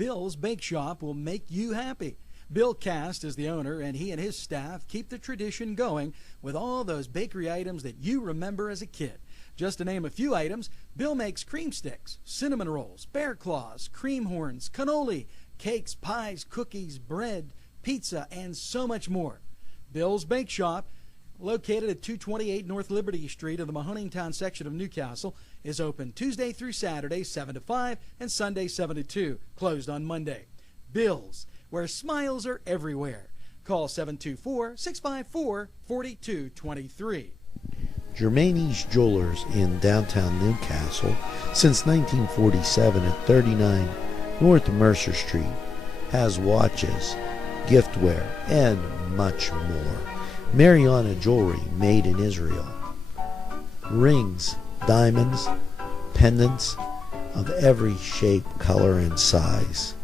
Bill's Bake Shop will make you happy. Bill Cast is the owner, and he and his staff keep the tradition going with all those bakery items that you remember as a kid. Just to name a few items, Bill makes cream sticks, cinnamon rolls, bear claws, cream horns, cannoli, cakes, pies, cookies, bread, pizza, and so much more. Bill's Bake Shop, located at 228 North Liberty Street of the Mahoningtown section of Newcastle, is open Tuesday through Saturday, 7 to 5, and Sunday, 7 to 2, closed on Monday. Bill's, where smiles are everywhere. Call 724-654-4223. Germani's Jewelers in downtown Newcastle since 1947 at 39 North Mercer Street has watches, giftware, and much more. Mariana Jewelry made in Israel. Rings, diamonds, pendants of every shape, color, and size.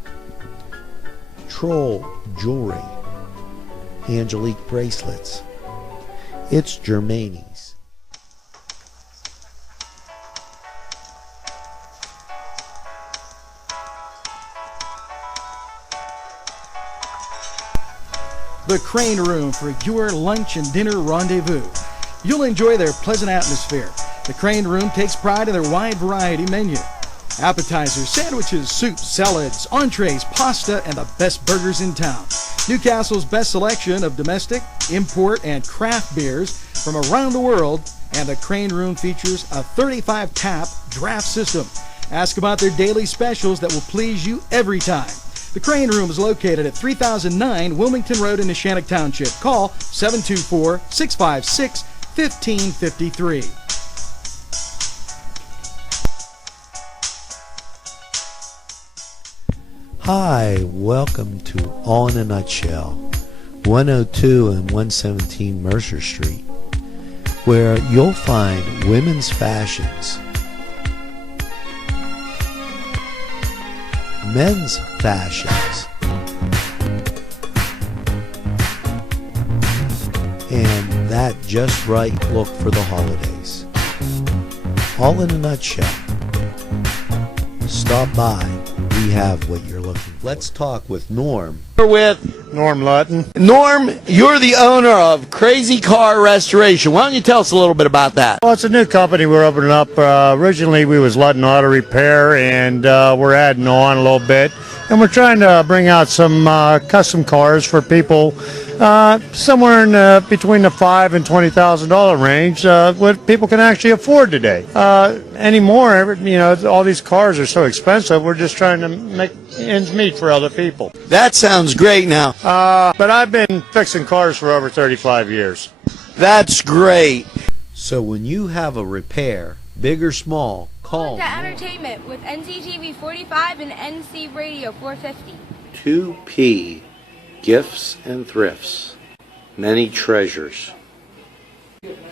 Troll Jewelry, angelique bracelets. It's Germani's. The Crane Room for your lunch and dinner rendezvous. You'll enjoy their pleasant atmosphere. The Crane Room takes pride in their wide variety menu. Appetizers, sandwiches, soups, salads, entrees, pasta, and the best burgers in town. Newcastle's best selection of domestic, import, and craft beers from around the world, and the Crane Room features a 35-tap draft system. Ask about their daily specials that will please you every time. The Crane Room is located at 3009 Wilmington Road in Neshannock Township. Call 724-656-1553. Hi, welcome to All in a Nutshell, 102 and 117 Mercer Street, where you'll find women's fashions, men's fashions, and that just right look for the holidays. All in a nutshell. Stop by. We have what you're looking for. Let's talk with Norm. We're with Norm Lutton. Norm. You're the owner of Crazy Car Restoration. Why don't you tell us a little bit about that? Well, it's a new company we're opening up. Originally, we was Lutton Auto Repair, and we're adding on a little bit. And we're trying to bring out some custom cars for people somewhere in between the $5,000 and $20,000 range, what people can actually afford today. Anymore, you know, all these cars are so expensive. We're just trying to make ends meet for other people. That sounds great. Now, but I've been fixing cars for over 35 years. That's great. So when you have a repair, big or small, call Entertainment with NCTV45 and NC Radio 450. 2P Gifts and Thrifts. Many treasures.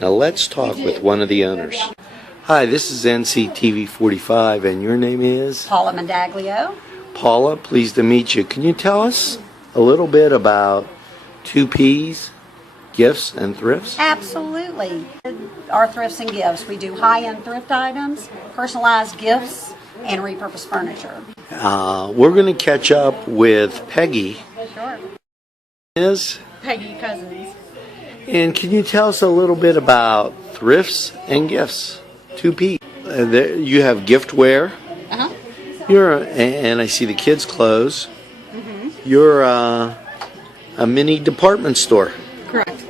Now let's talk with one of the owners. Hi, this is NCTV45, and your name is? Paula Mandaglio. Paula, pleased to meet you. Can you tell us a little bit about 2Ps, Gifts and Thrifts? Absolutely. Our thrifts and gifts. We do high-end thrift items, personalized gifts, and repurposed furniture. We're going to catch up with Peggy. Sure. Is Peggy Cousins. And can you tell us a little bit about thrifts and gifts? 2P. You have giftware. Uh-huh. And I see the kids' clothes. Mm-hmm. You're a mini department store. Correct.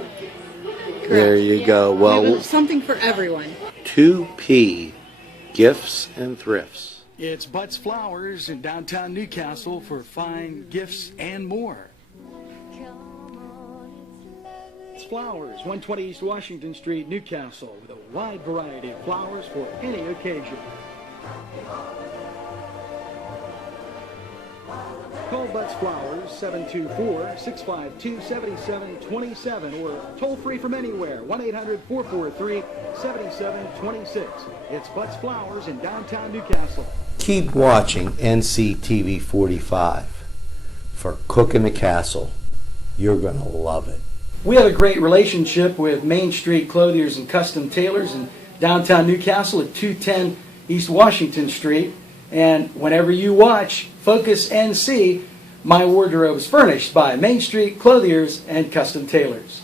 There you go. Well, something for everyone. 2P Gifts and Thrifts. It's Butts Flowers in downtown Newcastle for fine gifts and more. It's Flowers, 120 East Washington Street, Newcastle, with a wide variety of flowers for any occasion. Call Butts Flowers, 724-652-7727, or toll free from anywhere, 1-800-443-7726. It's Butts Flowers in downtown Newcastle. Keep watching NCTV45 for Cook in the Castle. You're going to love it. We have a great relationship with Main Street Clothiers and Custom Tailors in downtown Newcastle at 210 East Washington Street. And whenever you watch Focus NC, my wardrobe is furnished by Main Street Clothiers and Custom Tailors.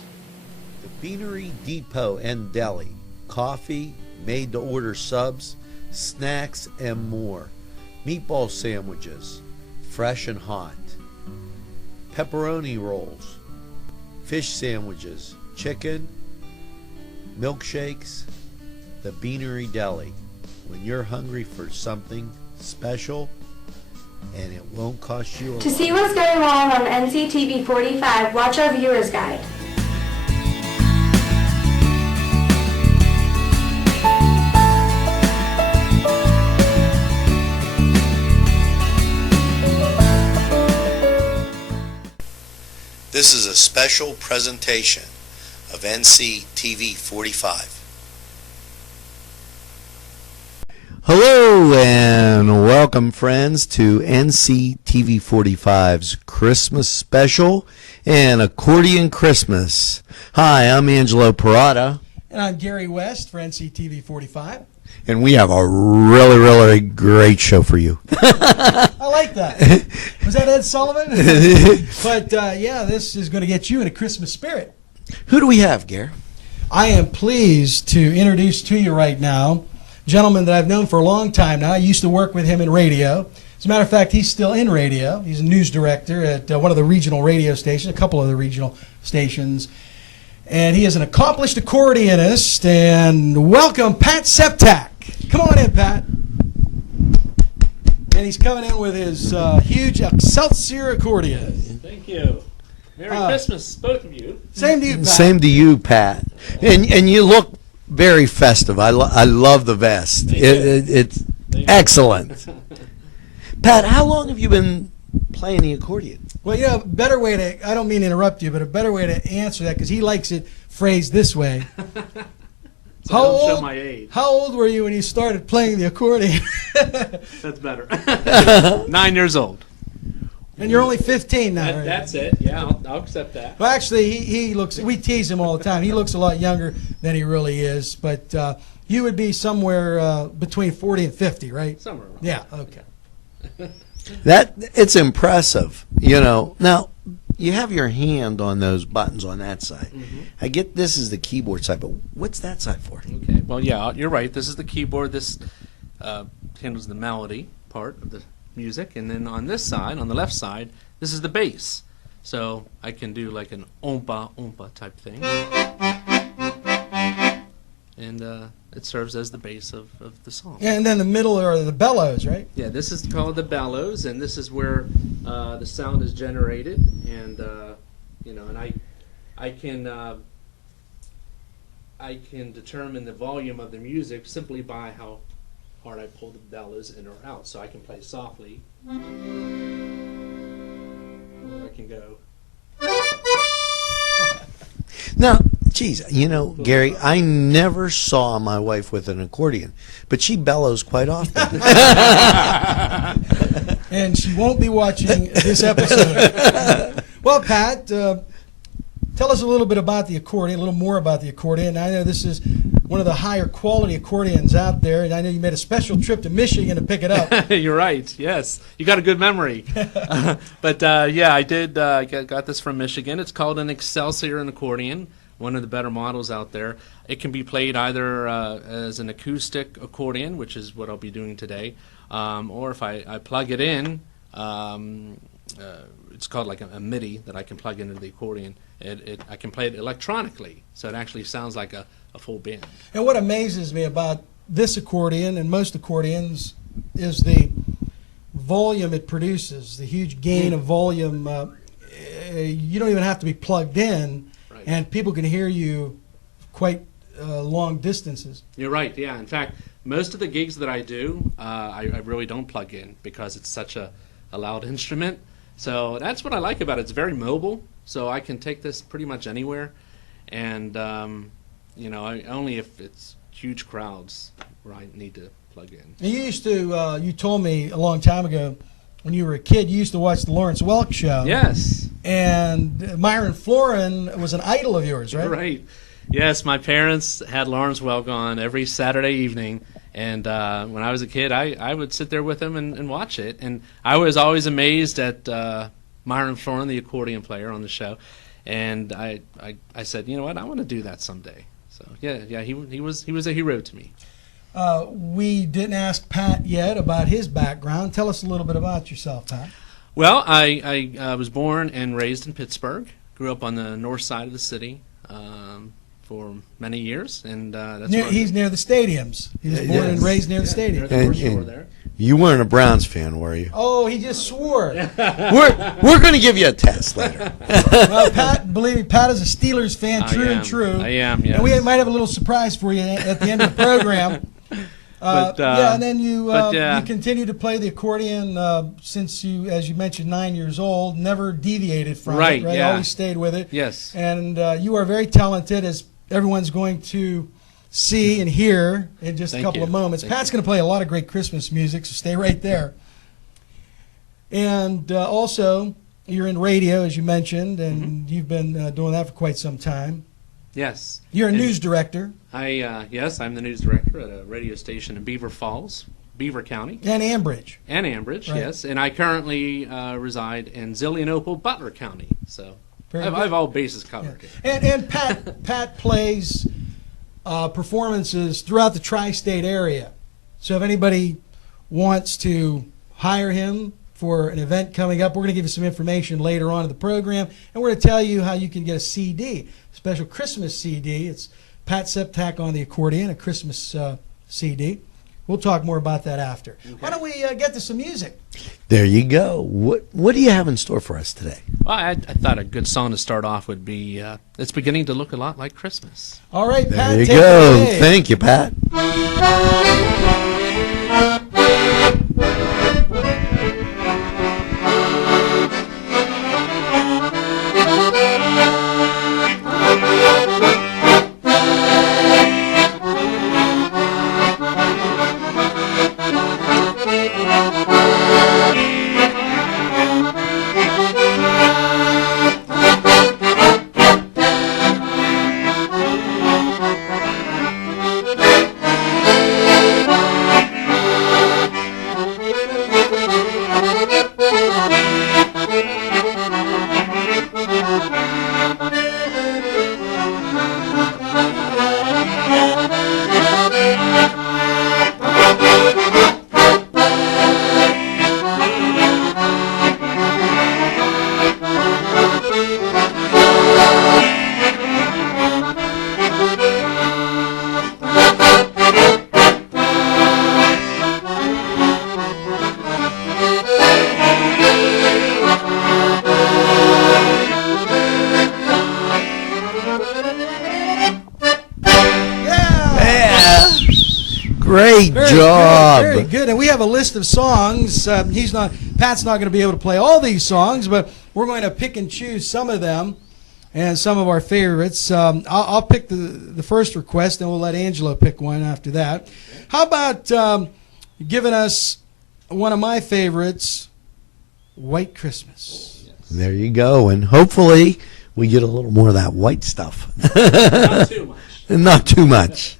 The Beanery Depot and Deli. Coffee, made-to-order subs, snacks, and more. Meatball sandwiches, fresh and hot. Pepperoni rolls, fish sandwiches, chicken, milkshakes. The Beanery Deli. When you're hungry for something special and it won't cost you a lot. To see what's going on NCTV45, watch our viewer's guide. This is a special presentation of NCTV45. Hello and welcome, friends, to NCTV45's Christmas special and Accordion Christmas. Hi, I'm Angelo Parada. And I'm Gary West for NCTV45. And we have a really, really great show for you. I like that. Was that Ed Sullivan? But yeah, this is going to get you in a Christmas spirit. Who do we have, Gary? I am pleased to introduce to you right now a gentleman that I've known for a long time now. I used to work with him in radio. As a matter of fact, he's still in radio. He's a news director at one of the regional radio stations, a couple of the regional stations. And he is an accomplished accordionist. And welcome, Pat Septak. Come on in, Pat. And he's coming in with his huge Excelsior accordion. Thank you. Merry Christmas, both of you. Same to you, Pat. Same to you, Pat. And you look very festive. I love the vest. It's excellent. Pat, how long have you been playing the accordion? Well, you know, a better way to, I don't mean to interrupt you, but a better way to answer that, because he likes it phrased this way. So I don't show my age. How old were you when you started playing the accordion? That's better. 9 years old. And you're only 15 now, right? That's it. Yeah, I'll accept that. Well, actually, he looks, we tease him all the time. He looks a lot younger than he really is, but you would be somewhere between 40 and 50, right? Somewhere around. Yeah, okay. It's impressive, you know. Now, you have your hand on those buttons on that side. Mm-hmm. I get this is the keyboard side, but what's that side for? Okay. Well, yeah, you're right. This is the keyboard. This handles the melody part of the music, and then on this side, on the left side, this is the bass. So I can do like an oompa oompa type thing, and it serves as the bass of the song. Yeah, and then the middle are the bellows, right? Yeah, this is called the bellows, and this is where the sound is generated, and you know, and I can determine the volume of the music simply by how hard I pull the bellows in or out. So I can play softly, or I can go. Now, geez, you know, Gary, I never saw my wife with an accordion, but she bellows quite often. And she won't be watching this episode. Well, Pat, tell us a little bit about the accordion, a little more about the accordion. I know this is one of the higher quality accordions out there, and I know you made a special trip to Michigan to pick it up. You're right. Yes, you got a good memory. But yeah, I did. Got this from Michigan. It's called an Excelsior accordion. One of the better models out there. It can be played either as an acoustic accordion, which is what I'll be doing today, or if I plug it in, it's called like a MIDI that I can plug into the accordion. I can play it electronically, so it actually sounds like a full band. And what amazes me about this accordion and most accordions is the volume it produces, the huge gain of volume. You don't even have to be plugged in, Right. and people can hear you quite long distances. You're right, yeah. In fact, most of the gigs that I do, I really don't plug in because it's such a loud instrument. So that's what I like about it. It's very mobile, so I can take this pretty much anywhere. And, you know, only if it's huge crowds where I need to plug in. And you used to, you told me a long time ago, when you were a kid, you used to watch the Lawrence Welk show. Yes. And Myron Florin was an idol of yours, right? Right. Yes, my parents had Lawrence Welk on every Saturday evening, And when I was a kid, I would sit there with him and watch it. And I was always amazed at Myron Florin, the accordion player on the show. And I said, you know what, I want to do that someday. So yeah, he was a hero to me. We didn't ask Pat yet about his background. Tell us a little bit about yourself, Pat. Well, I was born and raised in Pittsburgh. Grew up on the north side of the city for many years, and that's where He's near the stadiums. He was born and raised near the stadium. And you weren't a Browns fan, were you? Oh, he just swore. We're going to give you a test later. Well, Pat, believe me, Pat is a Steelers fan, true. I am, yes. And we might have a little surprise for you at the end of the program. And then you continue to play the accordion since you, as you mentioned, 9 years old. Never deviated from it, right? Yeah. Always stayed with it. Yes. And you are very talented, as everyone's going to see and hear in just a couple of moments. Pat's going to play a lot of great Christmas music, so stay right there. And also, you're in radio, as you mentioned, and you've been doing that for quite some time. Yes. You're a news director. Yes, I'm the news director at a radio station in Beaver Falls, Beaver County. And Ambridge. And Ambridge, right. Yes. And I currently reside in Zillionople, Butler County. So I have all bases covered. Yeah. And Pat plays performances throughout the tri-state area. So if anybody wants to hire him for an event coming up, we're going to give you some information later on in the program, and we're going to tell you how you can get a CD, a special Christmas CD. It's Pat Septak on the accordion, a Christmas CD. We'll talk more about that after. Okay. Why don't we get to some music? There you go. What do you have in store for us today? Well, I thought a good song to start off would be It's Beginning to Look a Lot Like Christmas. All right, Pat, there you take go. it away. Thank you, Pat. Great job. Very good. And we have a list of songs. Pat's not going to be able to play all these songs, but we're going to pick and choose some of them and some of our favorites. I'll pick the first request, and we'll let Angelo pick one after that. How about giving us one of my favorites, White Christmas? There you go. And hopefully we get a little more of that white stuff. Not too much. Not too much.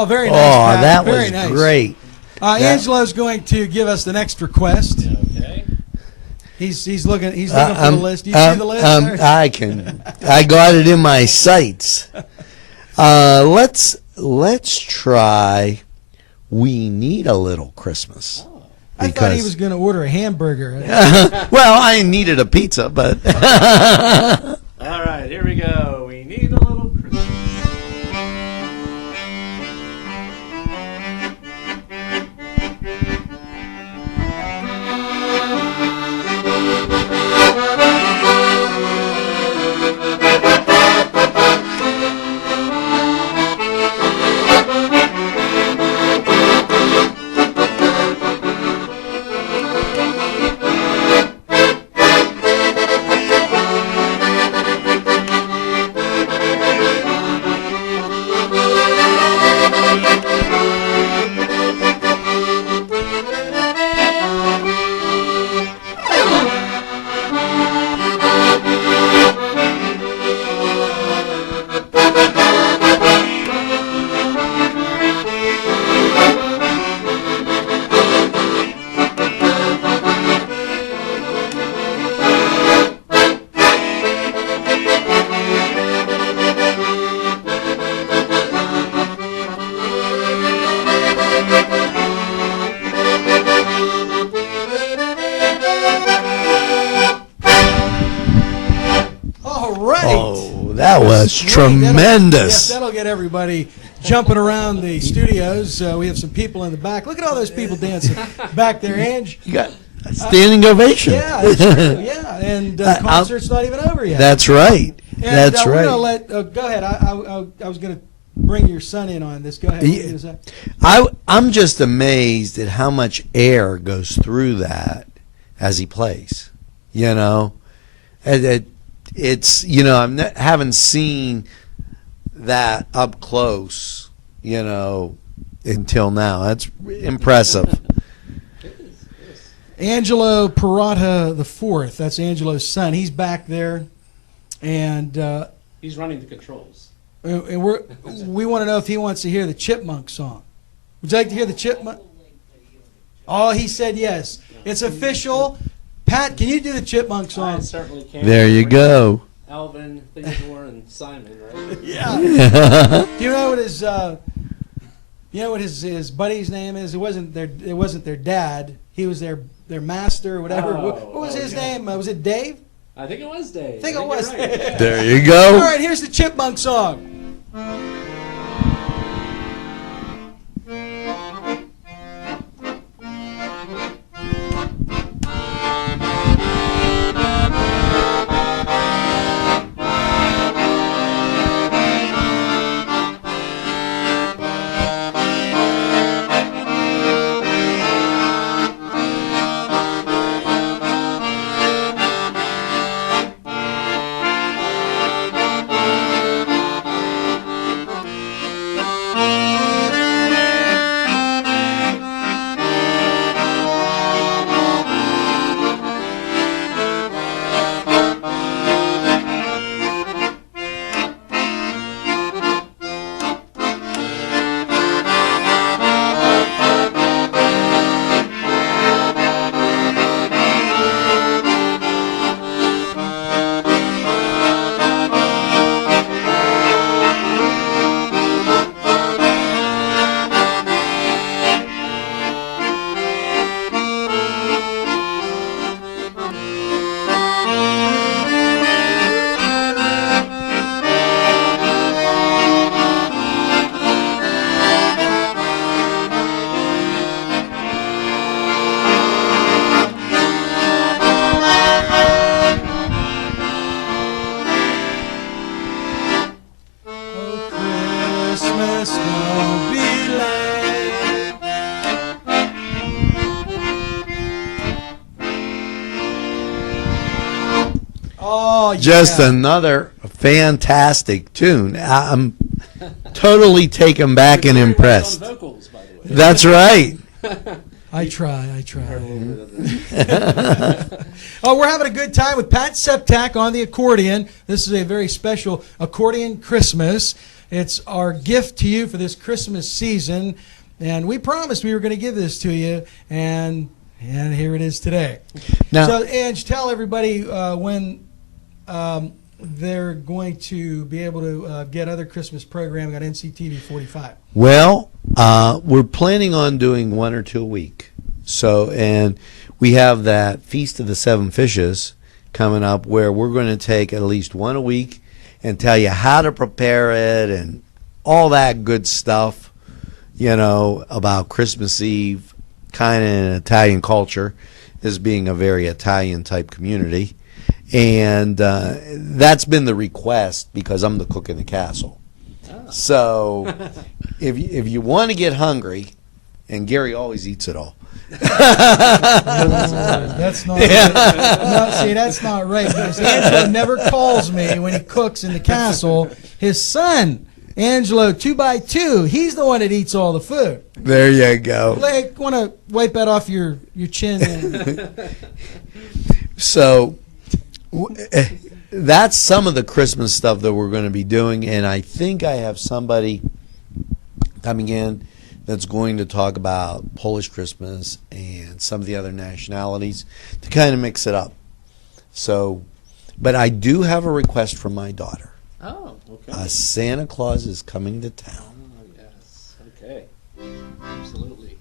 Oh, very nice. Oh, Pat. that Very was nice. great. Angelo's going to give us the next request. Okay. He's looking for the list. Do you see the list? I got it in my sights. Let's try We Need a Little Christmas. I thought he was going to order a hamburger. Well, I needed a pizza, but All right, here we go. We need a little Christmas. that was tremendous. That'll get everybody jumping around the studios. We have some people in the back. Look at all those people dancing back there, Ange. You got a standing ovation. Yeah, that's true. Yeah, and concert's not even over yet. That's right. And, That's we're right. gonna let. Go ahead. I was going to bring your son in on this. Go ahead. What were you gonna say? I'm just amazed at how much air goes through that as he plays. You know, it's haven't seen that up close. You know, until now. That's impressive. Angelo Perrotta IV. That's Angelo's son. He's back there, and he's running the controls. And we want to know if he wants to hear the Chipmunk song. Would you like to hear the Chipmunk? Oh, he said yes. It's official. Pat, can you do the Chipmunk song? I certainly can. There you go. Alvin, Theodore, and Simon, right? Yeah. Do you know what his his buddy's name is? It wasn't their dad. He was their master or whatever. Oh, what was his name? Was it Dave? I think it was Dave. I think it was. Right. There you go. All right, here's the Chipmunk song. Just another fantastic tune. I'm totally taken back and impressed. Vocals, by the way. That's right. I try. Oh, we're having a good time with Pat Septak on the accordion. This is a very special accordion Christmas. It's our gift to you for this Christmas season, and we promised we were going to give this to you, and here it is today. Now, so, Ange, tell everybody when they're going to be able to get other Christmas programming on NCTV45. well, we're planning on doing 1 or 2 a week. So, and we have that Feast of the Seven Fishes coming up where we're going to take at least 1 a week and tell you how to prepare it and all that good stuff, you know, about Christmas Eve, kind of in Italian culture, as being a very Italian type community. And that's been the request because I'm the cook in the castle. So if you want to get hungry, and Gary always eats it all. That's not right. No, see, that's not right. Because Angelo never calls me when he cooks in the castle. His son, Angelo 2x2, he's the one that eats all the food. There you go. Like, want to wipe that off your chin? So that's some of the Christmas stuff that we're going to be doing, and I think I have somebody coming in that's going to talk about Polish Christmas and some of the other nationalities to kind of mix it up. So, but I do have a request from my daughter. Oh, okay. Santa Claus is coming to town. Oh, yes. Okay. Absolutely.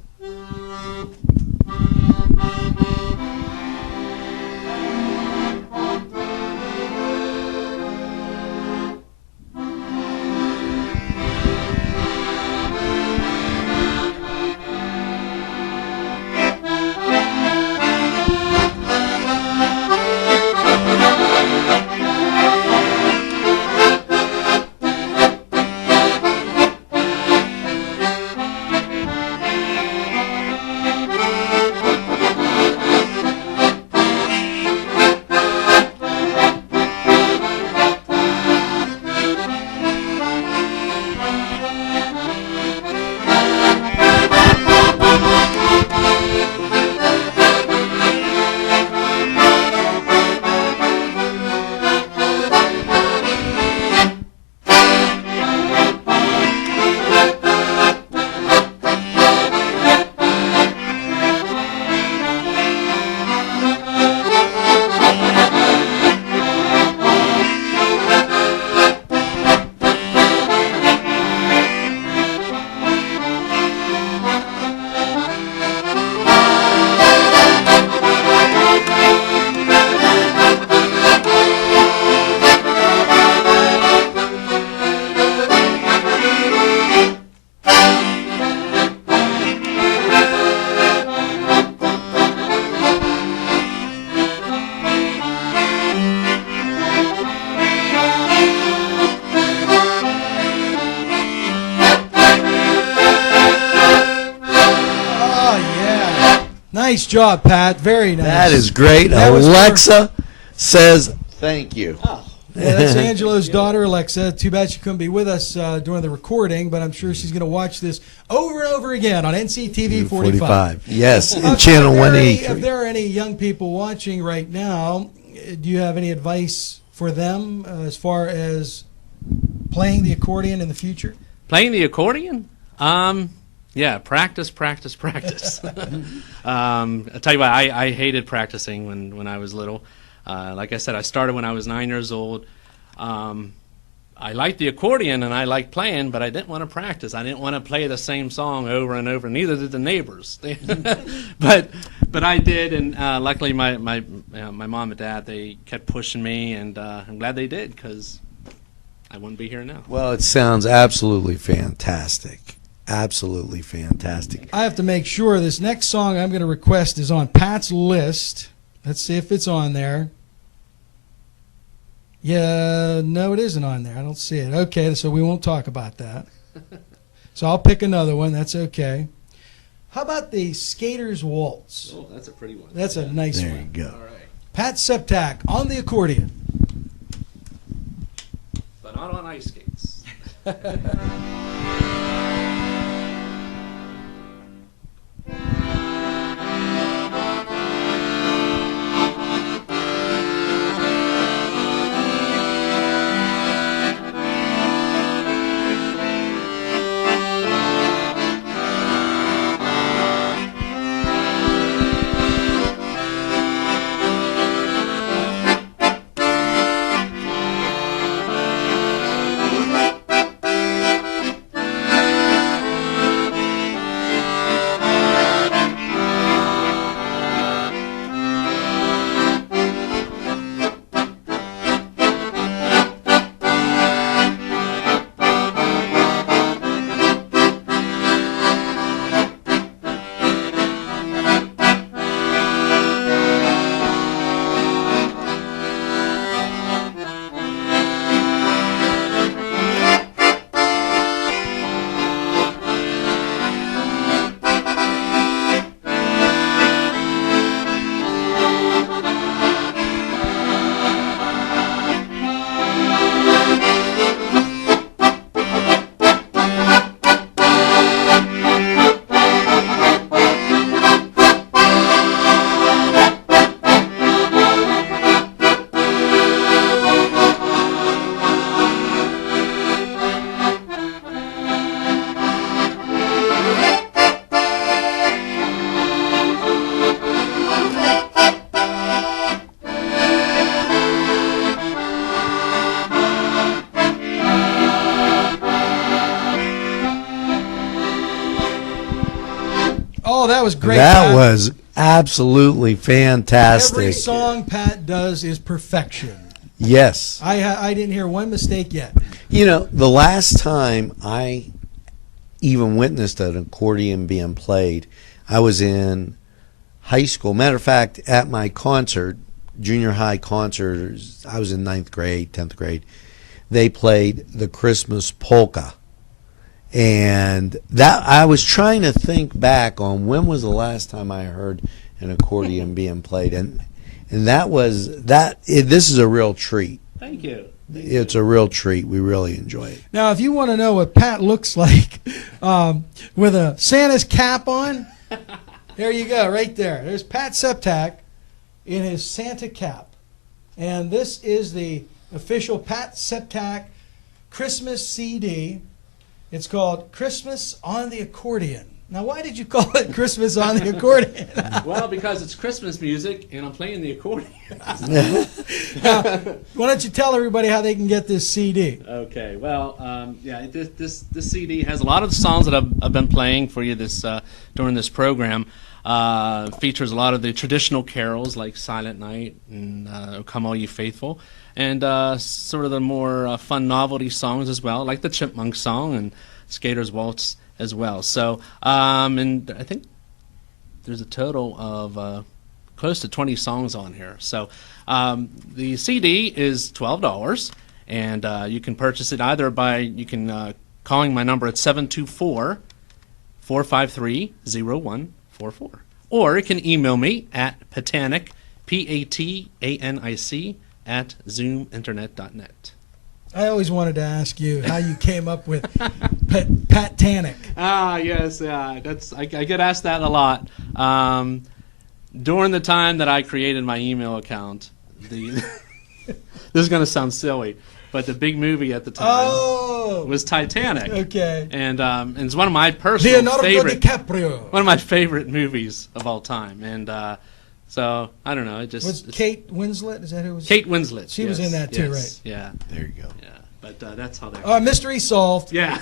Nice job, Pat. Very nice. That is great. That was Alexa says thank you. Yeah, that's Angelo's daughter, Alexa. Too bad she couldn't be with us during the recording, but I'm sure she's going to watch this over and over again on NCTV 45. Yes, channel 183. If there are any young people watching right now, do you have any advice for them as far as playing the accordion in the future? Playing the accordion? Yeah, practice. I'll tell you what, I hated practicing when I was little. Like I said, I started when I was 9 years old. I liked the accordion and I liked playing, but I didn't want to practice. I didn't want to play the same song over and over. Neither did the neighbors. but I did, and luckily my mom and dad, they kept pushing me, and I'm glad they did because I wouldn't be here now. Well, it sounds absolutely fantastic. Absolutely fantastic. I have to make sure this next song I'm going to request is on Pat's list. Let's see if it's on there. Yeah, no, it isn't on there. I don't see it. Okay, so we won't talk about that. So I'll pick another one. That's okay. How about the Skater's Waltz? Oh, that's a pretty one. That's a nice one. There you go. All right. Pat Septak on the accordion. But not on ice skates. Oh, that was great. That Pat. was absolutely fantastic. Every song Pat does is perfection. Yes. I didn't hear one mistake yet. You know, the last time I even witnessed an accordion being played, I was in high school. Matter of fact, at my concert, junior high concert, I was in 9th grade, 10th grade, they played the Christmas polka. And that I was trying to think back on when was the last time I heard an accordion being played, and that was that. This is a real treat. Thank you. It's a real treat. We really enjoy it. Now, if you want to know what Pat looks like with a Santa's cap on, there you go, right there. There's Pat Septak in his Santa cap, and this is the official Pat Septak Christmas CD. It's called Christmas on the Accordion. Now, why did you call it Christmas on the Accordion? Well, because it's Christmas music, and I'm playing the accordion. Now, why don't you tell everybody how they can get this CD? Okay, well, this CD has a lot of the songs that I've been playing for you during this program. Features a lot of the traditional carols like Silent Night and O Come All You Faithful, and sort of the more fun novelty songs as well, like the Chipmunk Song and Skater's Waltz as well. So, and I think there's a total of close to 20 songs on here. So the CD is $12, and you can purchase it either by, calling my number at 724-453-0144. Or you can email me at Patanic, Patanic, at zoominternet.net. I always wanted to ask you how you came up with Patanic. Yes, I get asked that a lot. During the time that I created my email account, this is going to sound silly, but the big movie at the time was Titanic. Okay. And it's one of my personal Leonardo DiCaprio. one of my favorite movies of all time. And so I don't know. It just was Kate Winslet? Is that who it was? Kate Winslet. She was in that too, right? Yeah. There you go. Yeah. But that's how that. Mystery solved. Yeah.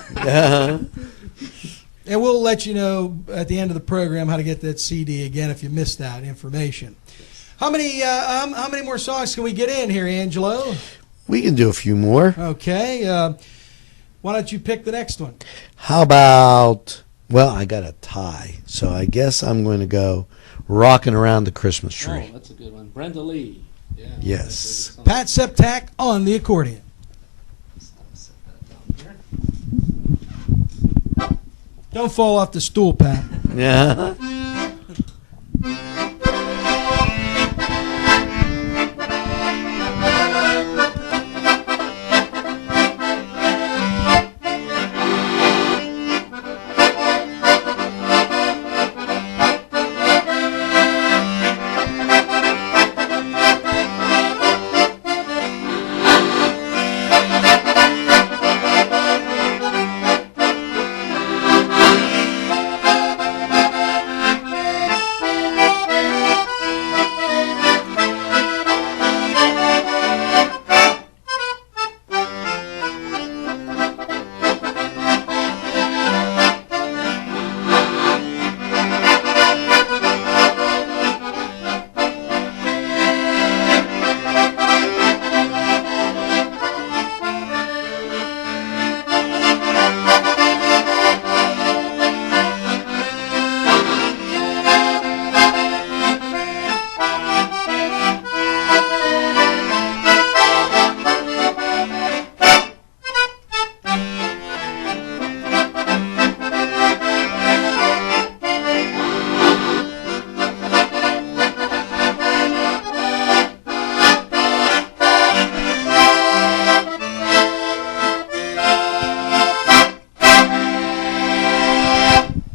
And we'll let you know at the end of the program how to get that CD again if you missed that information. How many more songs can we get in here, Angelo? We can do a few more. Okay. Why don't you pick the next one? How about, well, I got a tie, so I guess I'm going to go Rocking Around the Christmas Tree. Oh, that's a good one. Brenda Lee. Yeah. Yes. Pat Septak on the accordion. Don't fall off the stool, Pat. Yeah.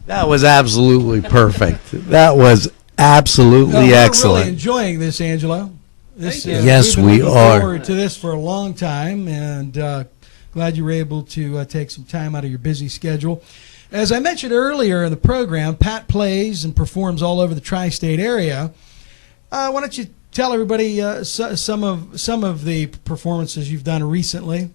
That was absolutely perfect. That was absolutely excellent. We're really enjoying this, Angelo. Yes, we've been we looking are. forward to this for a long time, and glad you were able to take some time out of your busy schedule. As I mentioned earlier in the program, Pat plays and performs all over the tri-state area. Why don't you tell everybody some of the performances you've done recently?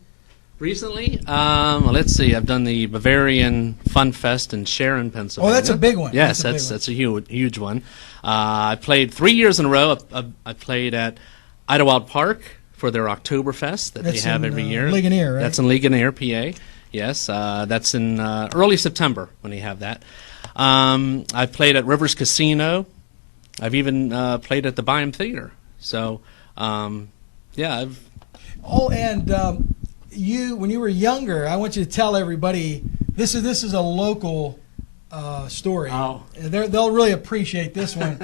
Recently, well, let's see. I've done the Bavarian Fun Fest in Sharon, Pennsylvania. Oh, that's a big one. Yes, That's a big one. that's a huge one. I played 3 years in a row. I played at Idlewild Park for their Oktoberfest that That's they have in, every year. Ligonier, right? That's in Ligonier, PA. Yes, that's in early September when they have that. I played at Rivers Casino. I've even played at the Byam Theater. So, yeah, I've. Oh, and when you were younger, I want you to tell everybody this is a local story. Oh. They'll really appreciate this one.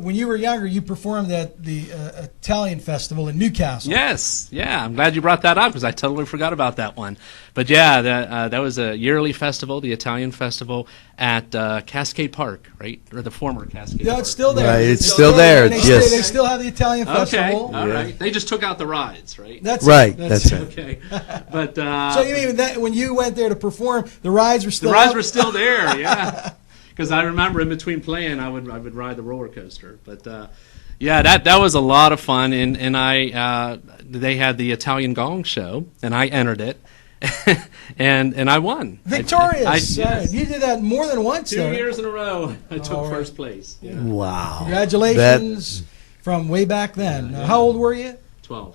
When you were younger, you performed at the Italian Festival in Newcastle. Yes, yeah. I'm glad you brought that up because I totally forgot about that one. But yeah, that was a yearly festival, the Italian Festival at Cascade Park, right, or the former Cascade. No, Park. it's still there. Right, it's still there. They, Yes. they still have the Italian Okay, Festival. all right. They just took out the rides, right? That's Right, it. that's it. Okay, but So you mean that when you went there to perform, the rides were still the rides up? were still there, yeah. Because I remember in between playing, I would ride the roller coaster. But yeah, that was a lot of fun. And I they had the Italian Gong Show, and I entered it, and I won. Victorious. Yes. You did that more than once. 2 though. years in a row, I took All right. first place. Yeah. Wow. Congratulations from way back then. Yeah. How old were you? 12.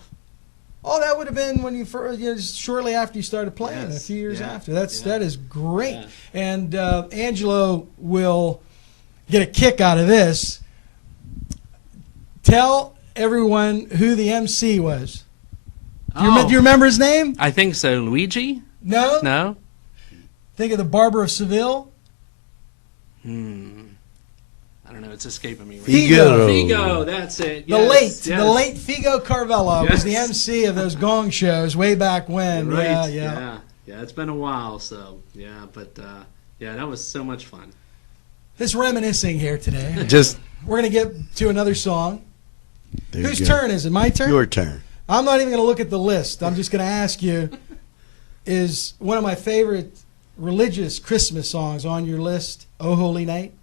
Oh, that would have been when you first, shortly after you started playing, Yes. a few years Yeah. after. That is great. Yeah. And Angelo will get a kick out of this. Tell everyone who the MC was. Do you remember his name? I think so. Luigi? No? No? Think of the Barber of Seville? I don't know. It's escaping me. Right? Figaro. Figo, that's it. The Yes, the yes. late Figo Carvello was the Yes. MC of those gong shows way back when. Right. Yeah. Yeah, it's been a while, so yeah, but yeah, that was so much fun. This reminiscing here today. Just We're going to get to another song. there you Whose go. turn is it? My turn? Your turn. I'm not even going to look at the list. I'm just going to ask you, is one of my favorite religious Christmas songs on your list, "O Holy Night"?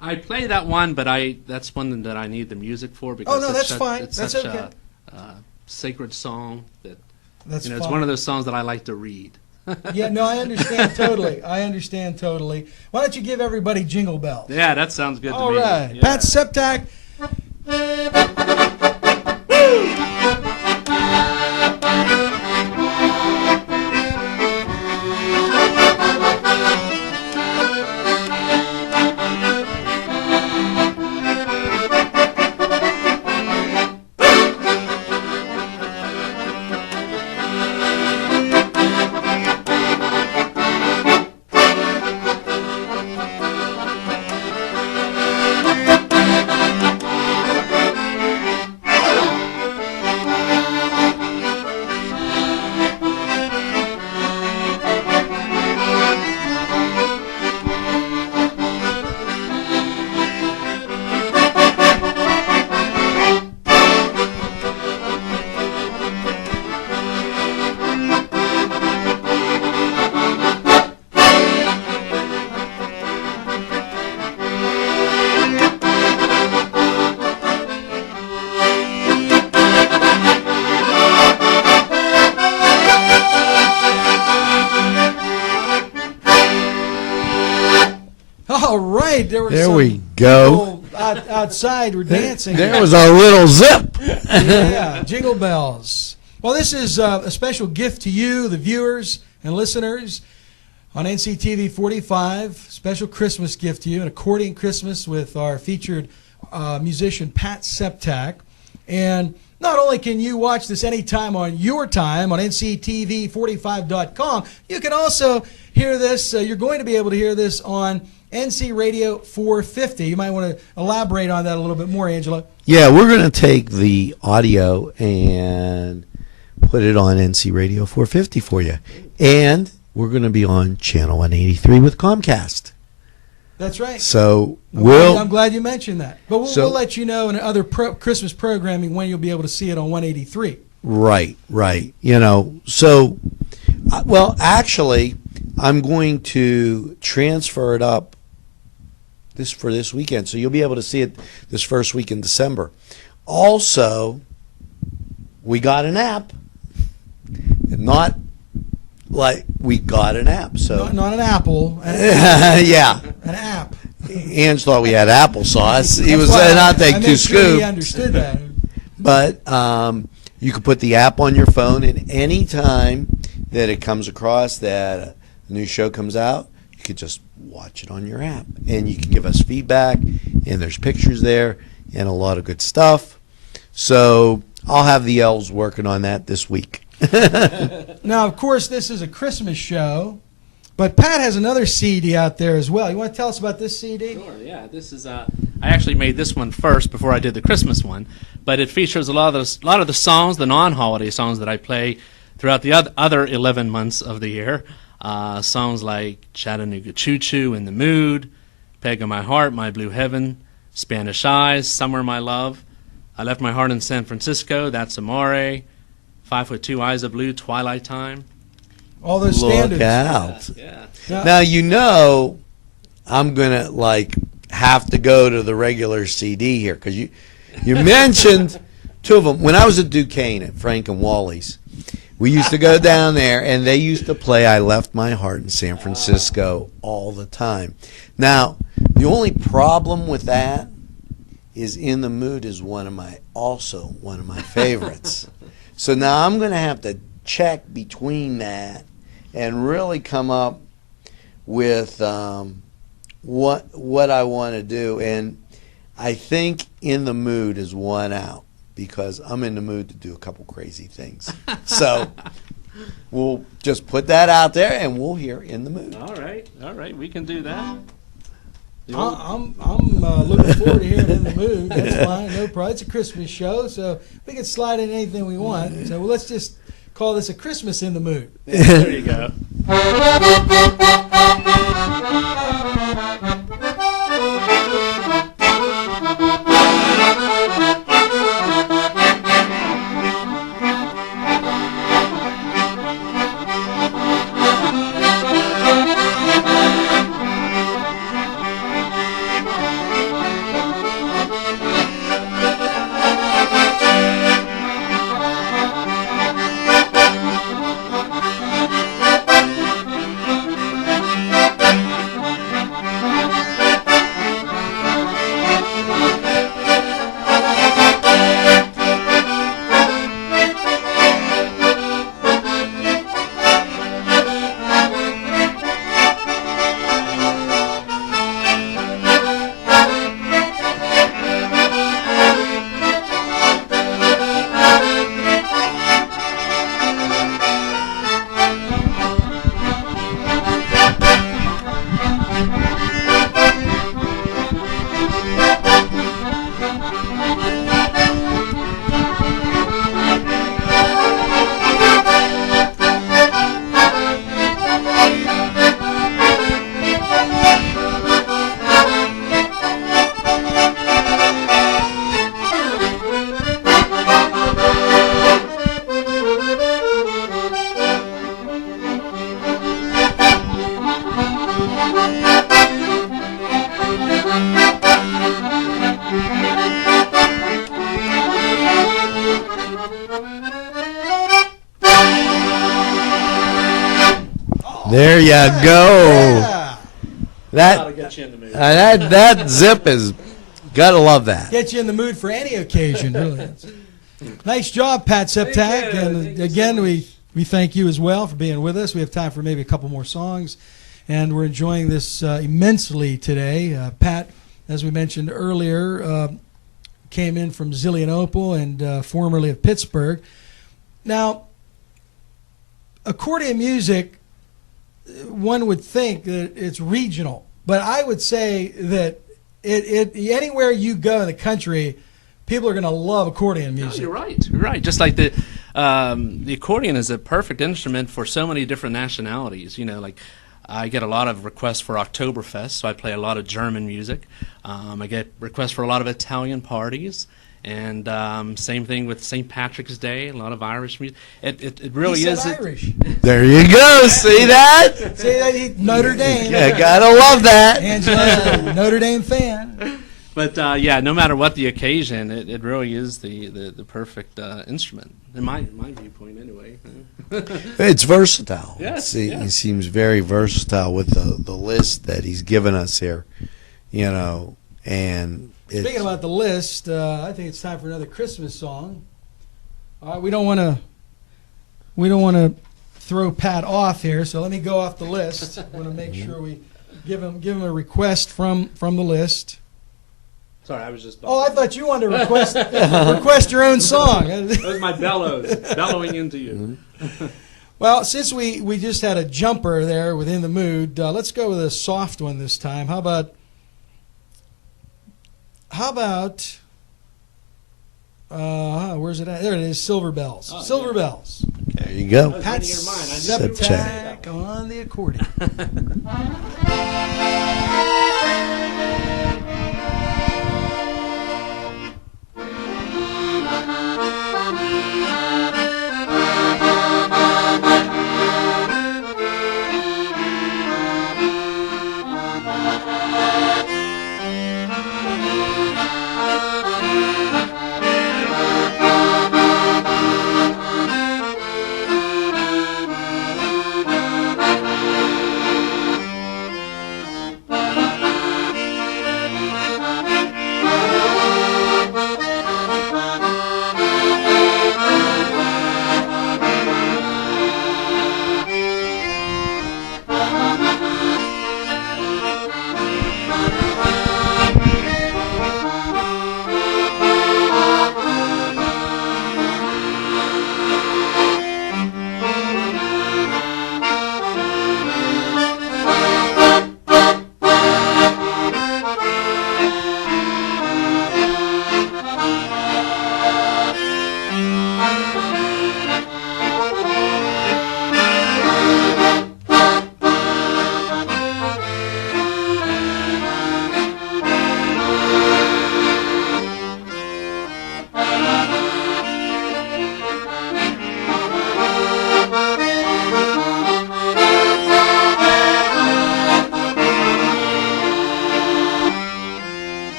I play that one, but that's one that I need the music for because no, it's that's such, fine. It's That's such okay. a sacred song that That's it's fine. one of those songs that I like to read. Yeah, no, I understand totally. I understand totally. Why don't you give everybody Jingle Bells? Yeah, that sounds good All to me. right. Yeah. Pat Septak. All right. There we go. people outside were dancing. There was a little zip. Yeah, Jingle Bells. Well, this is a special gift to you, the viewers and listeners, on NCTV 45. Special Christmas gift to you, an accordion Christmas with our featured musician, Pat Septak. And not only can you watch this anytime on your time on NCTV45.com, you can also hear this. You're going to be able to hear this on NC Radio 450. You might want to elaborate on that a little bit more, Angela. Yeah, we're going to take the audio and put it on NC Radio 450 for you. And we're going to be on Channel 183 with Comcast. That's right. So I'm glad you mentioned that. But we'll So- let you know in other Christmas programming when you'll be able to see it on 183. Right. You know, so, well, actually, I'm going to transfer it up for this weekend, so you'll be able to see it this first week in December. Also, we got an app, not like we got an app. So Not an apple. An yeah, an app. Ange thought we had applesauce. He That's was why not I take made two sure scoop. He understood that. But you can put the app on your phone, and any time that it comes across that a new show comes out, you could just watch it on your app, and you can give us feedback, and there's pictures there and a lot of good stuff. So I'll have the elves working on that this week. Now, of course, this is a Christmas show, but Pat has another CD out there as well. You want to tell us about this CD? Sure, yeah. This is I actually made this one first before I did the Christmas one, but it features a lot of the songs, the non-holiday songs that I play throughout the other 11 months of the year. Songs like Chattanooga Choo Choo, In the Mood, Peg of My Heart, My Blue Heaven, Spanish Eyes, Summer My Love, I Left My Heart in San Francisco, That's Amore, 5'2" Eyes of Blue, Twilight Time. All those standards. Look out. Yeah. Now, you know, I'm going to, like, have to go to the regular CD here, because you mentioned two of them. When I was at Duquesne at Frank and Wally's, we used to go down there, and they used to play I Left My Heart in San Francisco all the time. Now, the only problem with that is In the Mood is also one of my favorites. So now I'm going to have to check between that and really come up with what I want to do. And I think In the Mood is one out, because I'm in the mood to do a couple crazy things. So we'll just put that out there, and we'll hear In the Mood. All right, we can do that. I'm looking forward to hearing In the Mood. That's fine, no problem. It's a Christmas show, so we can slide in anything we want. So let's just call this a Christmas In the Mood. There you go. There you go. Yeah. That'll get you in the mood. That zip is, gotta love that. Get you in the mood for any occasion, really. Nice job, Pat Septak. Thank you. And Thank you again, so much. we thank you as well for being with us. We have time for maybe a couple more songs, and we're enjoying this immensely today. Pat, as we mentioned earlier, came in from Zillionople and formerly of Pittsburgh. Now, accordion music, one would think that it's regional, but I would say that anywhere you go in the country, people are going to love accordion music. No, you're right. You're right. Just like the accordion is a perfect instrument for so many different nationalities. You know, like I get a lot of requests for Oktoberfest, so I play a lot of German music. I get requests for a lot of Italian parties. And same thing with St. Patrick's Day, a lot of Irish music. It really He is. said Irish. There you go. See that? See that? Notre Dame. Yeah, gotta love that. Angela's a Notre Dame fan. But yeah, no matter what the occasion, it really is the perfect instrument, in my viewpoint anyway. It's versatile. Yes, He yes. seems very versatile with the list that he's given us here, and Speaking about the list, I think it's time for another Christmas song. All right, we don't want to throw Pat off here, so let me go off the list. I want to make sure we give him a request from the list. Sorry, I was just. Oh, I thought you wanted to request your own song. That was my bellowing into you. Well, since we just had a jumper there within the mood, let's go with a soft one this time. How about where's it at? There it is, Silver Bells. Oh, Silver yeah. Bells. there you go. Pat reading your mind. I knew Septak on the accordion.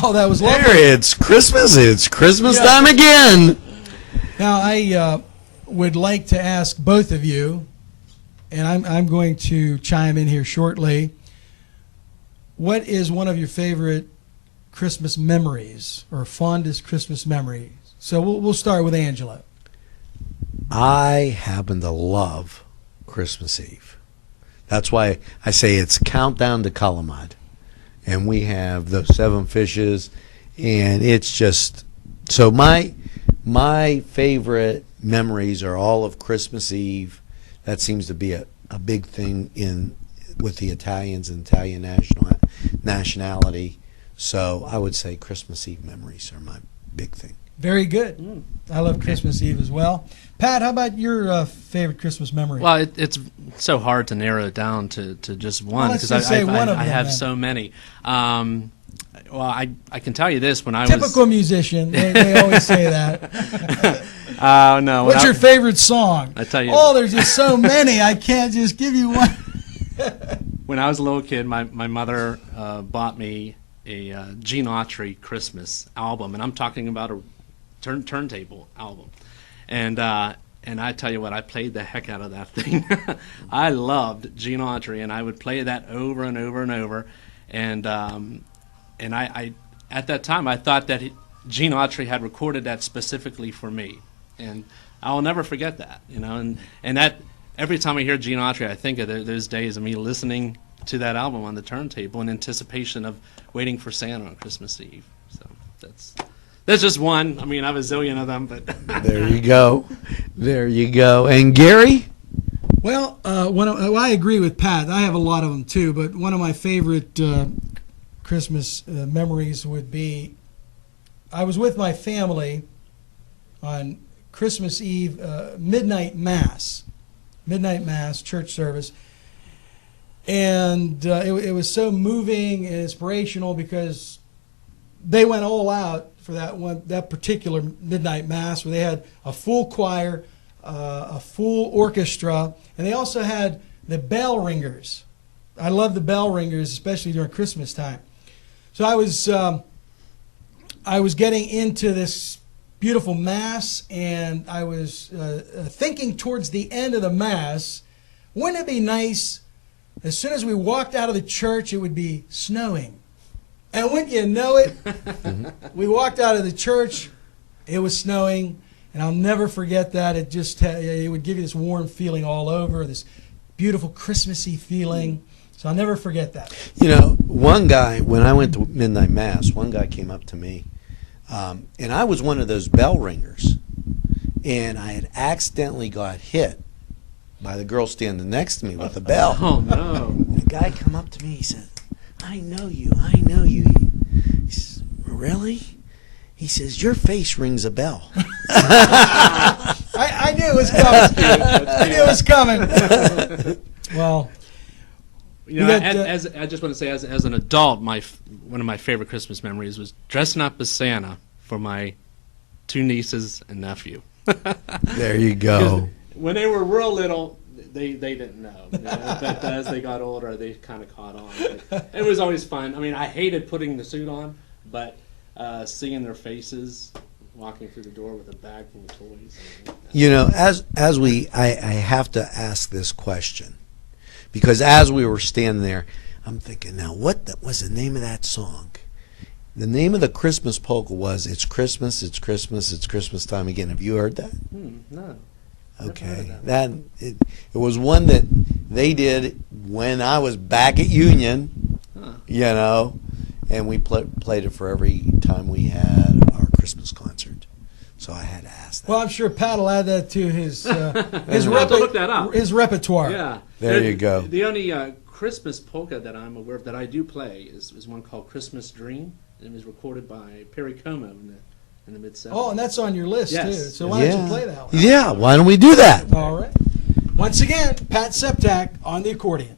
Oh, that was lovely. There, it's Christmas. It's Christmas time again. Now, I would like to ask both of you, and I'm going to chime in here shortly. What is one of your favorite Christmas memories or fondest Christmas memories? So we'll start with Angela. I happen to love Christmas Eve. That's why I say it's countdown to Kalamad. And we have the 7 fishes, and it's just so my favorite memories are all of Christmas Eve. That seems to be a big thing with the Italians and Italian nationality. So I would say Christmas Eve memories are my big thing. Very good. I love Christmas Eve as well. Pat, how about your favorite Christmas memory? Well, it's so hard to narrow it down to just one let's because just say one of I them, have then. so many. Well, I can tell you this: when I Typical musician, they always say that. no. What's your favorite song? I tell you. Oh, there's just so many. I can't just give you one. When I was a little kid, my mother bought me a Gene Autry Christmas album, and I'm talking about a turntable album. And I tell you what, I played the heck out of that thing. I loved Gene Autry, and I would play that over and over and over. And I at that time I thought that Gene Autry had recorded that specifically for me, and I'll never forget that. And that every time I hear Gene Autry, I think of those days of me listening to that album on the turntable in anticipation of waiting for Santa on Christmas Eve. So that's just one. I mean, I have a zillion of them, but There you go. There you go. And Gary? Well, I agree with Pat. I have a lot of them too, but one of my favorite Christmas memories would be I was with my family on Christmas Eve, midnight mass, church service. And it was so moving and inspirational because they went all out for that particular midnight mass, where they had a full choir, a full orchestra, and they also had the bell ringers. I love the bell ringers, especially during Christmas time. So I was getting into this beautiful mass, and I was thinking towards the end of the mass, wouldn't it be nice, as soon as we walked out of the church, it would be snowing. And wouldn't you know it, we walked out of the church, it was snowing, and I'll never forget that. It would give you this warm feeling all over, this beautiful Christmassy feeling. So I'll never forget that. You know, one guy, when I went to midnight mass, one guy came up to me, and I was one of those bell ringers, and I had accidentally got hit by the girl standing next to me with the bell. Oh, no. And the guy come up to me, he said, I know you, I know you. He says, really? He says, your face rings a bell. I knew it was coming. I knew it was coming. Well, you know, as I just want to say, as an adult, one of my favorite Christmas memories was dressing up as Santa for my 2 nieces and nephew. There you go. When they were real little, they didn't know. You know, but as they got older, they kind of caught on. But it was always fun. I mean, I hated putting the suit on, but seeing their faces walking through the door with a bag full of toys. You know, I have to ask this question, because as we were standing there, I'm thinking, now what was the name of that song? The name of the Christmas polka was "It's Christmas, It's Christmas, It's Christmas Time Again." Have you heard that? No. Okay, it was one that they did when I was back at Union, you know, and we played it for every time we had our Christmas concert. So I had to ask that. well, I'm sure Pat will add that to his I'll have to look that up. his repertoire. Yeah. There you go. The only Christmas polka that I'm aware of that I do play is one called "Christmas Dream." It was recorded by Perry Como in the mid-70s. Oh, and that's on your list, Yes. too. So why don't you play that one? Yeah, why don't we do that? All right. Once again, Pat Septak on the accordion.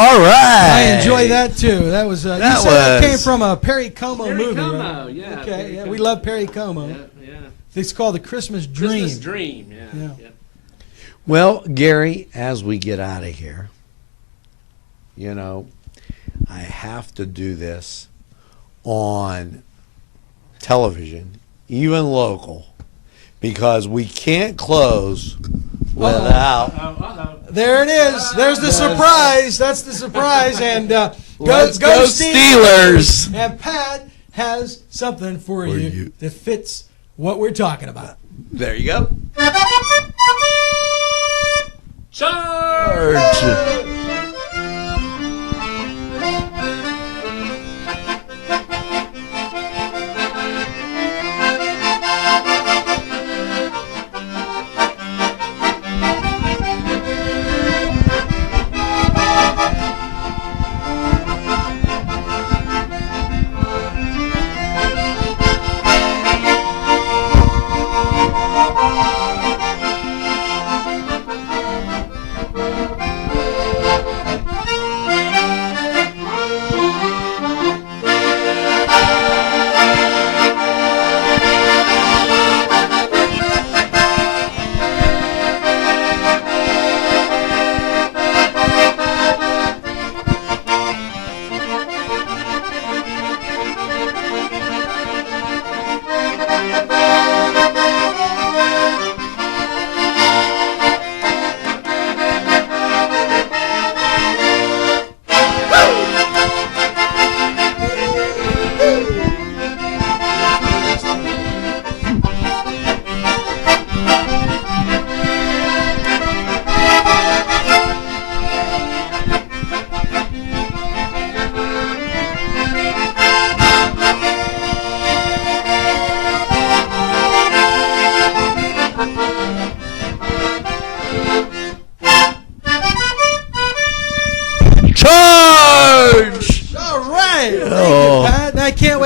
All right. I enjoy that too. That was that came from a Perry Como movie. Como, right? yeah. Okay, Perry yeah, Como. we love Perry Como. Yeah. It's called The Christmas Dream. Christmas Dream, yeah. Well, Gary, as we get out of here, you know, I have to do this on television, even local, because we can't close without. There it is. There's the surprise. That's the surprise. And Let's go Steelers. And Pat has something for you that fits what we're talking about. There you go. Charge!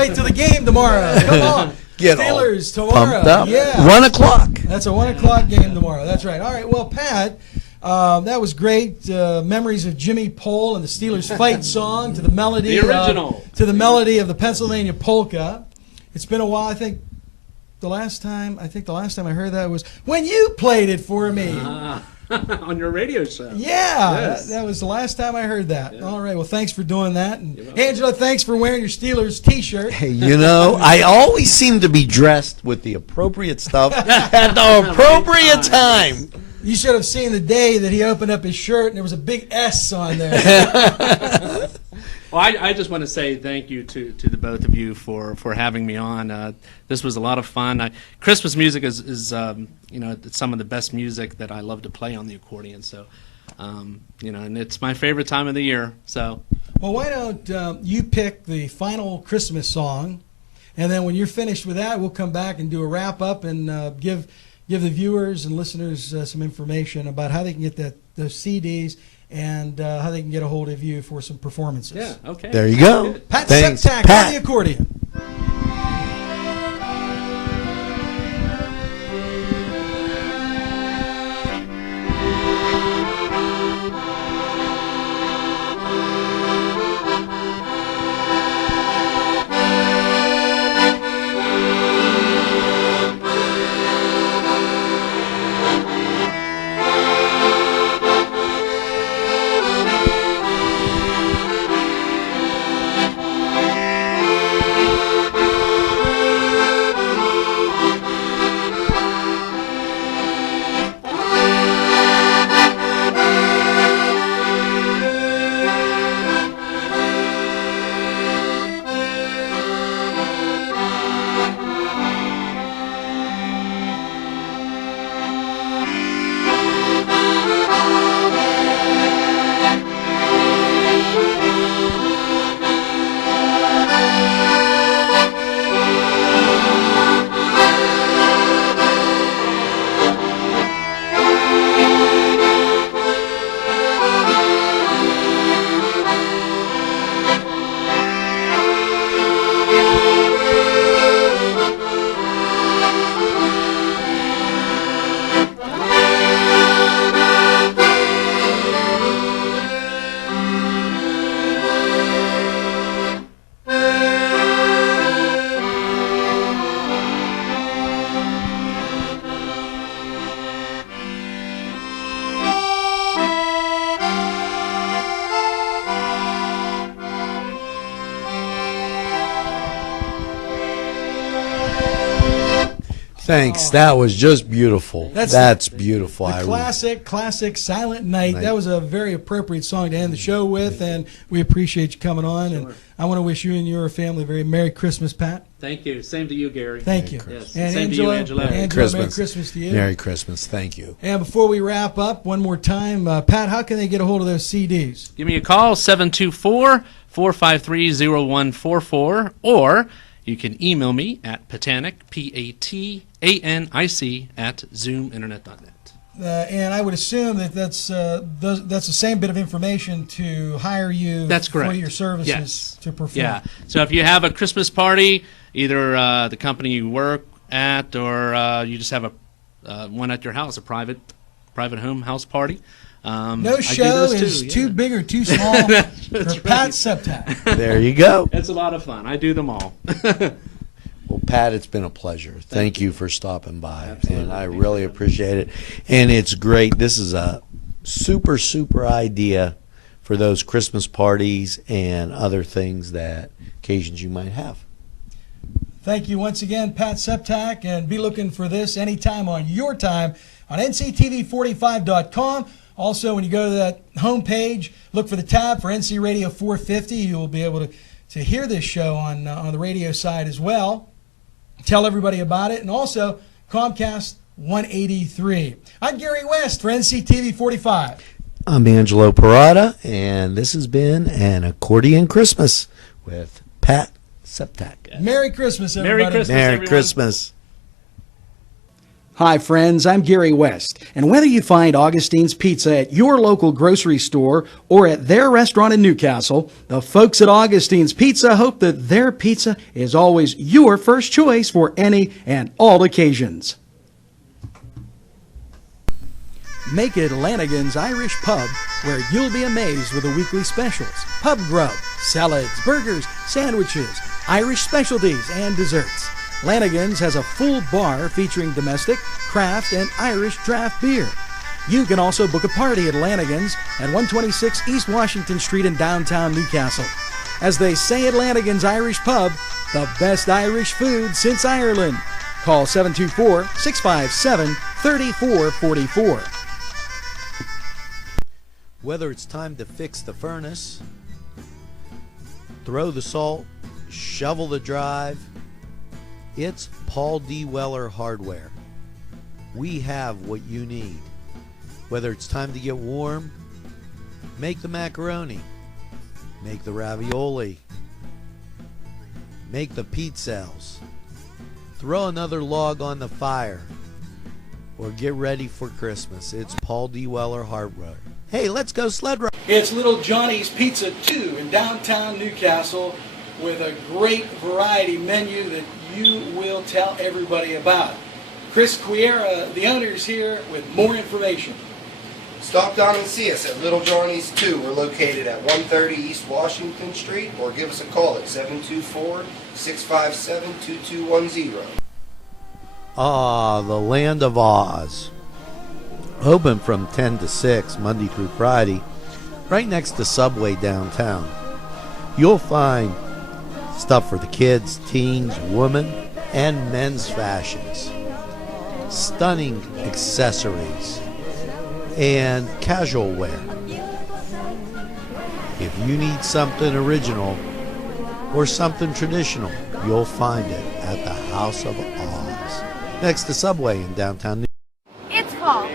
wait till the game tomorrow. Come on. Get all Steelers tomorrow. pumped up. Yeah. 1 o'clock. That's a 1 o'clock game tomorrow. That's right. All right. Well, Pat, that was great. Memories of Jimmy Pole and the Steelers fight song to the melody. The original. To the melody of the Pennsylvania polka. It's been a while. I think the last time I heard that was when you played it for me. On your radio show. Yeah, Yes. that was the last time I heard that. Yeah. All right, well, thanks for doing that. And welcome. Angela, thanks for wearing your Steelers T-shirt. Hey, you know, I always seem to be dressed with the appropriate stuff at the appropriate time. You should have seen the day that he opened up his shirt and there was a big S on there. Well, I just want to say thank you to the both of you for having me on. This was a lot of fun. Christmas music is it's some of the best music that I love to play on the accordion. So, and it's my favorite time of the year. So, Well, why don't you pick the final Christmas song, and then when you're finished with that, we'll come back and do a wrap up and give the viewers and listeners some information about how they can get those CDs. And how they can get a hold of you for some performances. yeah, okay. There you go. Good. Pat Thanks, Septak Pat. on the accordion. Thanks. That was just beautiful. That's beautiful. The classic Silent Night. That was a very appropriate song to end the show with, and we appreciate you coming on. Sure. And I want to wish you and your family a very Merry Christmas, Pat. Thank you. Same to you, Gary. Thank you. Yes. And Same Angela, to you, Angela. Angela, Merry Christmas to you. Merry Christmas. Thank you. And before we wrap up, one more time, Pat, how can they get a hold of those CDs? Give me a call, 724-453-0144, or you can email me at Patanic, Patanic, at zoominternet.net. And I would assume that that's the same bit of information to hire you. That's correct. For your services Yes. to perform. Yeah. So if you have a Christmas party, either the company you work at or you just have a one at your house, a private home house party. No show is too big or too small for Pat Septak. There you go. It's a lot of fun. I do them all. Well, Pat, it's been a pleasure. Thank you for stopping by. Absolutely. And I really appreciate it. And it's great. This is a super, super idea for those Christmas parties and other things occasions you might have. Thank you once again, Pat Septak, and be looking for this anytime on your time on NCTV45.com. Also, when you go to that homepage, look for the tab for NC Radio 450. You will be able to hear this show on the radio side as well. Tell everybody about it. And also, Comcast 183. I'm Gary West for NCTV 45. I'm Angelo Parada, and this has been an Accordion Christmas with Pat Septak. Merry Christmas, everybody. Merry Christmas, Merry everyone. Christmas. Hi friends, I'm Gary West, and whether you find Augustine's Pizza at your local grocery store or at their restaurant in Newcastle, the folks at Augustine's Pizza hope that their pizza is always your first choice for any and all occasions. Make it Lanigan's Irish Pub, where you'll be amazed with the weekly specials, pub grub, salads, burgers, sandwiches, Irish specialties, and desserts. Lanigan's has a full bar featuring domestic, craft, and Irish draft beer. You can also book a party at Lanigan's at 126 East Washington Street in downtown Newcastle. As they say at Lanigan's Irish Pub, the best Irish food since Ireland. Call 724-657-3444. Whether it's time to fix the furnace, throw the salt, shovel the drive, it's Paul D. Weller Hardware. We have what you need. Whether it's time to get warm, make the macaroni, make the ravioli, make the pizzelles, throw another log on the fire, or get ready for Christmas. It's Paul D. Weller Hardware. Hey, let's go sled ride. It's Little Johnny's Pizza 2 in downtown Newcastle with a great variety menu that you will tell everybody about. Chris Quiera, the owner, is here with more information. Stop down and see us at Little Johnny's 2. We're located at 130 East Washington Street, or give us a call at 724-657-2210. Ah, the land of Oz. Open from 10 to 6, Monday through Friday, right next to Subway downtown. You'll find stuff for the kids, teens, women, and men's fashions. Stunning accessories and casual wear. If you need something original or something traditional, you'll find it at the House of Oz, next to Subway in downtown New York. It's fall.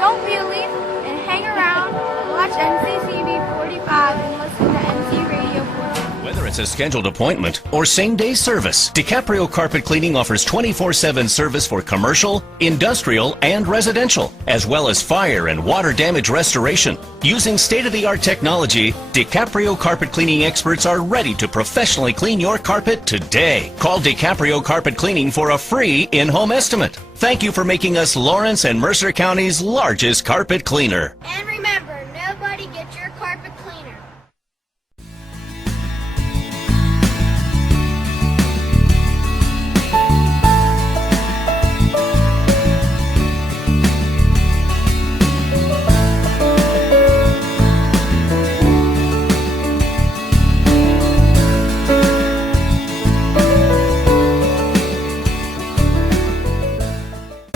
Don't be a leaf and hang around, watch NCTV45 and listen to NC Radio 45. Whether it's a scheduled appointment or same-day service, DiCaprio Carpet Cleaning offers 24/7 service for commercial, industrial, and residential, as well as fire and water damage restoration. Using state-of-the-art technology, DiCaprio Carpet Cleaning experts are ready to professionally clean your carpet today. Call DiCaprio Carpet Cleaning for a free in-home estimate. Thank you for making us Lawrence and Mercer County's largest carpet cleaner. And remember,